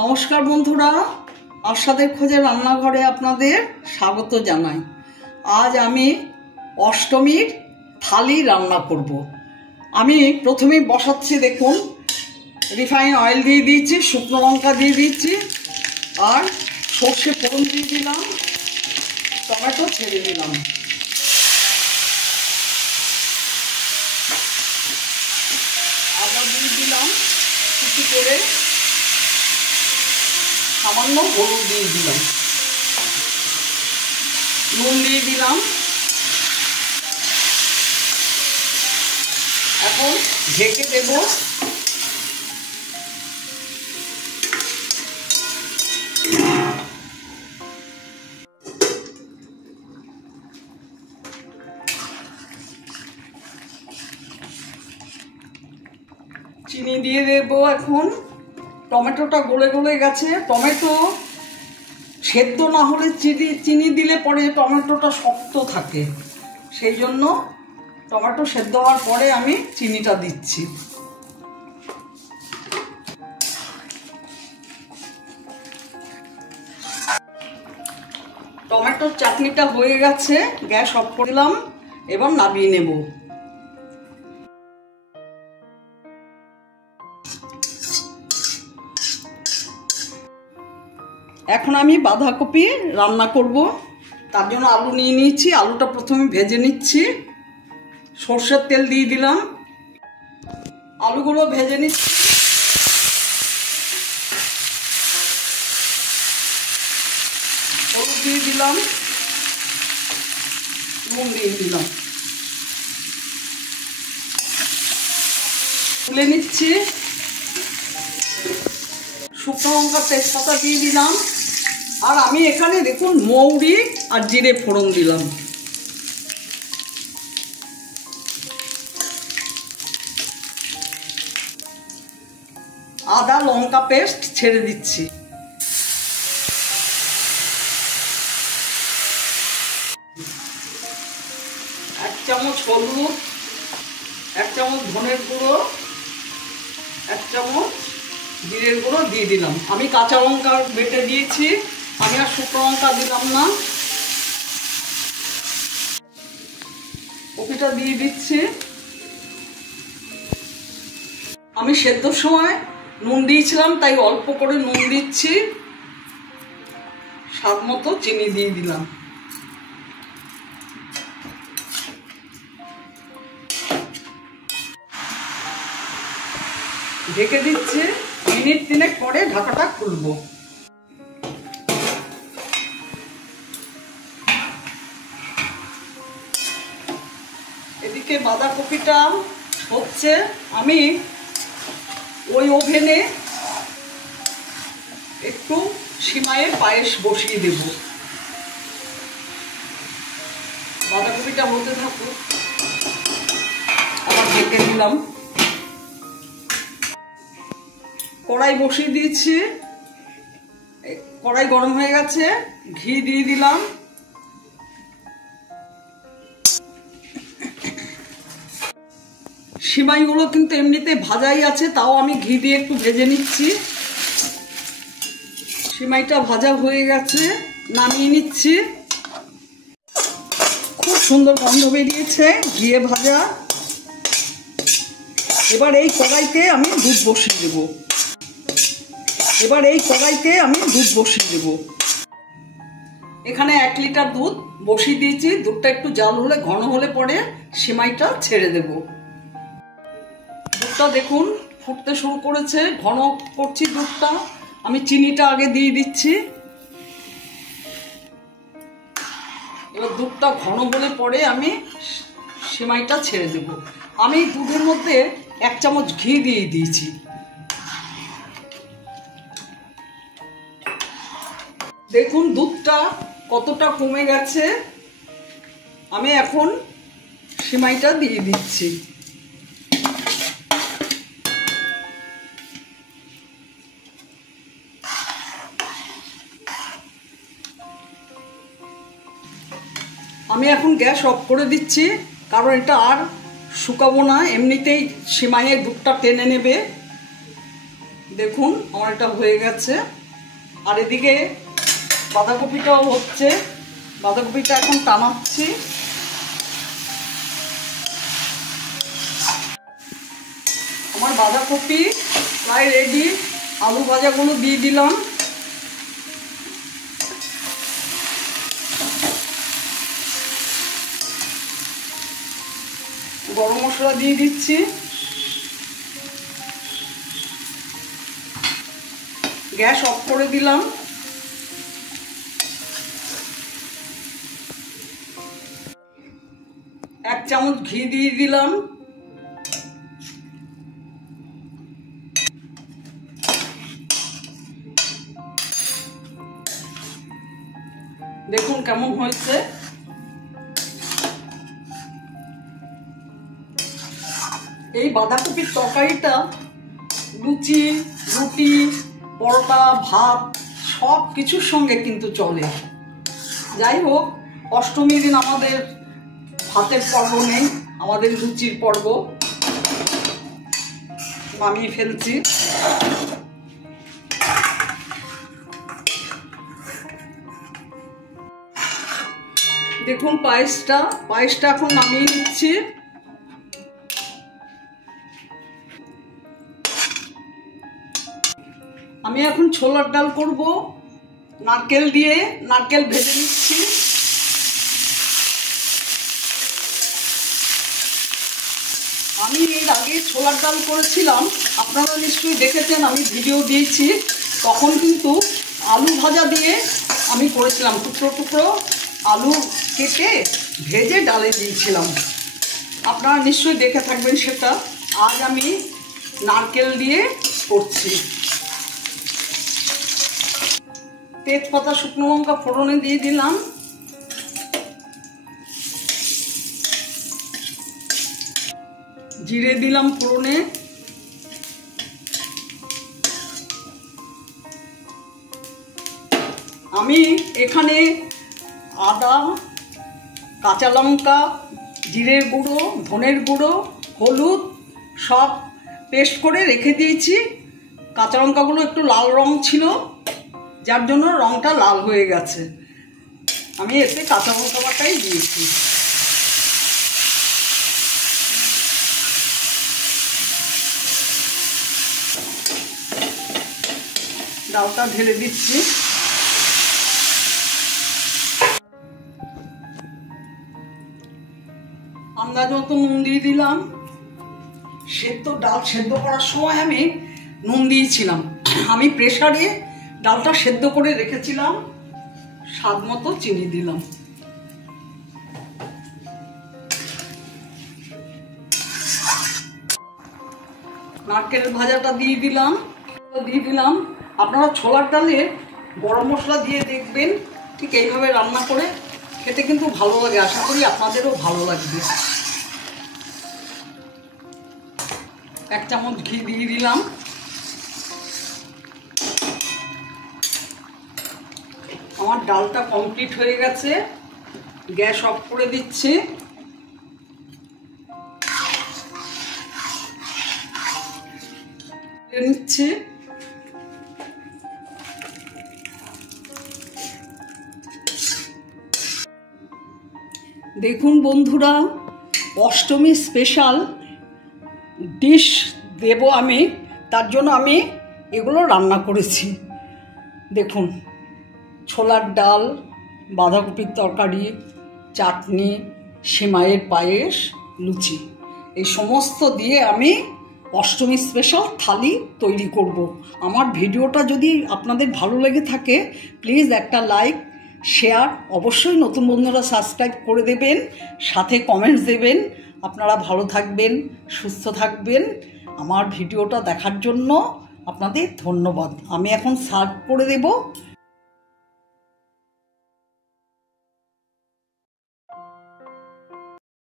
নমস্কার বন্ধুরা, আশাদের খোঁজে রান্নাঘরে আপনাদের স্বাগত জানাই। আজ আমি অষ্টমীর থালি রান্না করব। আমি প্রথমেই বসাচ্ছি, দেখুন রিফাইন অয়েল দিয়ে দিয়েছি, শুকনো লঙ্কা দিয়ে দিয়েছি, আর সর্ষে ফোড়ন দিয়ে দিলাম, টমেটো ছেড়ে দিলাম। আদা দিয়ে দিলাম কুচি করে, সামান্য হলুদ দিয়ে দিলাম, নুন দিয়ে দিলাম। এখন ঢেকে দেব। চিনি দিয়ে দেব। এখন টমেটোটা গলে গলে গেছে। টমেটো সেদ্ধ না হলে চিনি দিলে পরে টমেটোটা শক্ত থাকে, সেই জন্য টমেটো সেদ্ধ হওয়ার পরে আমি চিনিটা দিচ্ছি। টমেটোর চাটনিটা হয়ে গেছে, গ্যাস অফ করে দিলাম। এবার নামিয়ে নেব। এখন আমি বাঁধাকপি রান্না করব। তার জন্য আলু নিয়ে নিয়েছি। আলুটা প্রথমে ভেজে নিচ্ছি। সর্ষের তেল দিয়ে দিলাম, আলুগুলো ভেজে নিচ্ছি। হলুদ দিয়ে দিলাম, নুন দিয়ে দিলাম, তুলে নিচ্ছি। শুকনো লঙ্কা তেজপাতা দিয়ে দিলাম, আর আমি এখানে দেখুন মৌরি আর জিরে ফোড়ন দিলাম। আদা লঙ্কা পেস্ট ছেড়ে দিচ্ছি। এক চামচ হলুদ, এক চামচ ধনের গুঁড়ো, এক চামচ জিরের গুঁড়ো দিয়ে দিলাম। আমি কাঁচা লঙ্কা বেটে দিয়েছি, আমি আর শুকনো লঙ্কা দিলাম না। কপিটা দিয়ে দিচ্ছি। আমি সেদ্ধর সময় নুন দিয়েছিলাম, তাই অল্প করে নুন দিচ্ছি। স্বাদ মতো চিনি দিয়ে দিলাম। ঢেকে দিচ্ছি। মিনিট 3 পরে ঢাকাটা খুলবো। এদিকে বাঁধাকপিটা হচ্ছে। আমি ওই ওভেনে একটু সিমাইয়ের পায়েস বসিয়ে দেব। বাঁধাকপিটা হতে থাকুক, আবার ঢেকে দিলাম। কড়াই বসিয়ে দিয়েছি। কড়াই গরম হয়ে গেছে, ঘি দিয়ে দিলাম। সিমাইগুলো কিন্তু এমনিতে ভাজাই আছে, তাও আমি ঘি দিয়ে একটু ভেজে নিচ্ছি। সিমাইটা ভাজা হয়ে গেছে, নামিয়ে নিচ্ছি। খুব সুন্দর গন্ধ বেরিয়েছে ঘিয়ে ভাজা। এবার এই কড়াইতে আমি দুধ বসিয়ে দেব। এখানে 1 লিটার দুধ বসিয়ে দিয়েছি। দুধটা একটু জাল হলে, ঘন হলে পরে সিমাইটা ছেড়ে দেব। দুধটা দেখুন ফুটতে শুরু করেছে, ঘন করছি দুধটা। আমি চিনিটা আগে দিয়ে দিচ্ছি। এবার দুধটা ঘন হলে পরে আমি সিমাইটা ছেড়ে দেব। আমি দুধের মধ্যে 1 চামচ ঘি দিয়ে দিয়েছি। দেখুন দুধটা কতটা কমে গেছে। আমি এখন সিমাইটা দিয়ে দিচ্ছি। আমি এখন গ্যাস অফ করে দিচ্ছি, কারণ এটা আর শুকাবো না, এমনিতেই সিমাইয়ের দুধটা টেনে নেবে। দেখুন আমার এটা হয়ে গেছে। আর এদিকে বাঁধাকপিটাও হচ্ছে, বাঁধাকপিটা এখন টানাচ্ছি। আমার বাঁধাকপি প্রায় রেডি। আলু ভাজাগুলো দিয়ে দিলাম। গরম মশলা দিয়ে দিচ্ছি। গ্যাস অফ করে দিলাম। এক চামচ ঘি দিয়ে দিলাম। দেখুন কেমন হয়েছে। এই বাঁধাকপির তরকারিটা লুচি, রুটি, পরোটা, ভাত সব কিছুর সঙ্গে কিন্তু চলে। যাই হোক, অষ্টমীর দিন আমাদের ভাতের পর্ব নেই, আমাদের লুচির পর্ব। নামিয়ে ফেলছি। দেখুন পায়েসটা এখন নামিয়ে নিচ্ছি। আমি এখন ছোলার ডাল করব। নারকেল দিয়ে নারকেল ভেজে নিচ্ছি। আমি এর আগে ছোলার ডাল করেছিলাম, আপনারা নিশ্চয়ই দেখেছেন, আমি ভিডিও দিয়েছি। তখন কিন্তু আলু ভাজা দিয়ে আমি করেছিলাম, টুকরো টুকরো আলু কেটে ভেজে ডালে দিয়েছিলাম। আপনারা নিশ্চয়ই দেখে থাকবেন সেটা। আজ আমি নারকেল দিয়ে করছি। তেজপাতা, শুকনো লঙ্কা ফোড়নে দিয়ে দিলাম। জিরে দিলাম ফোড়নে। আমি এখানে আদা, কাঁচা লঙ্কা, জিরের গুঁড়ো, ধনের গুঁড়ো, হলুদ সব পেস্ট করে রেখে দিয়েছি। কাঁচা লঙ্কাগুলো একটু লাল রং ছিল, যার জন্য রংটা লাল হয়ে গেছে। আমি এতে কাঁচা লঙ্কা বাটাই দিয়েছি। ডালটা ঢেলে দিচ্ছি। আন্দাজ মতো নুন দিয়ে দিলাম। ডাল সেদ্ধ করার সময় আমি নুন দিয়েছিলাম। আমি প্রেসারে ডালটা সেদ্ধ করে রেখেছিলাম। স্বাদ মতো চিনি দিলাম। নারকেল ভাজাটা দিয়ে দিলাম। আপনারা ছোলার ডালে গরম মশলা দিয়ে দেখবেন, ঠিক এইভাবে রান্না করে খেতে কিন্তু ভালো লাগে। আশা করি আপনাদেরও ভালো লাগবে। এক চামচ ঘি দিয়ে দিলাম। আমার ডালটা কমপ্লিট হয়ে গেছে। গ্যাস অফ করে দিচ্ছি। নিচ্ছি। দেখুন বন্ধুরা, অষ্টমী স্পেশাল ডিশ দেব আমি, তার জন্য আমি এগুলো রান্না করেছি। দেখুন, ছোলার ডাল, বাঁধাকপির তরকারি, চাটনি, সেমাইয়ের পায়েস, লুচি, এই সমস্ত দিয়ে আমি অষ্টমী স্পেশাল থালি তৈরি করব। আমার ভিডিওটা যদি আপনাদের ভালো লেগে থাকে, প্লিজ একটা লাইক, শেয়ার, অবশ্যই নতুন বন্ধুরা সাবস্ক্রাইব করে দেবেন, সাথে কমেন্টস দেবেন। আপনারা ভালো থাকবেন, সুস্থ থাকবেন। আমার ভিডিওটা দেখার জন্য আপনাদের ধন্যবাদ। আমি এখন সার্ভ করে দেব।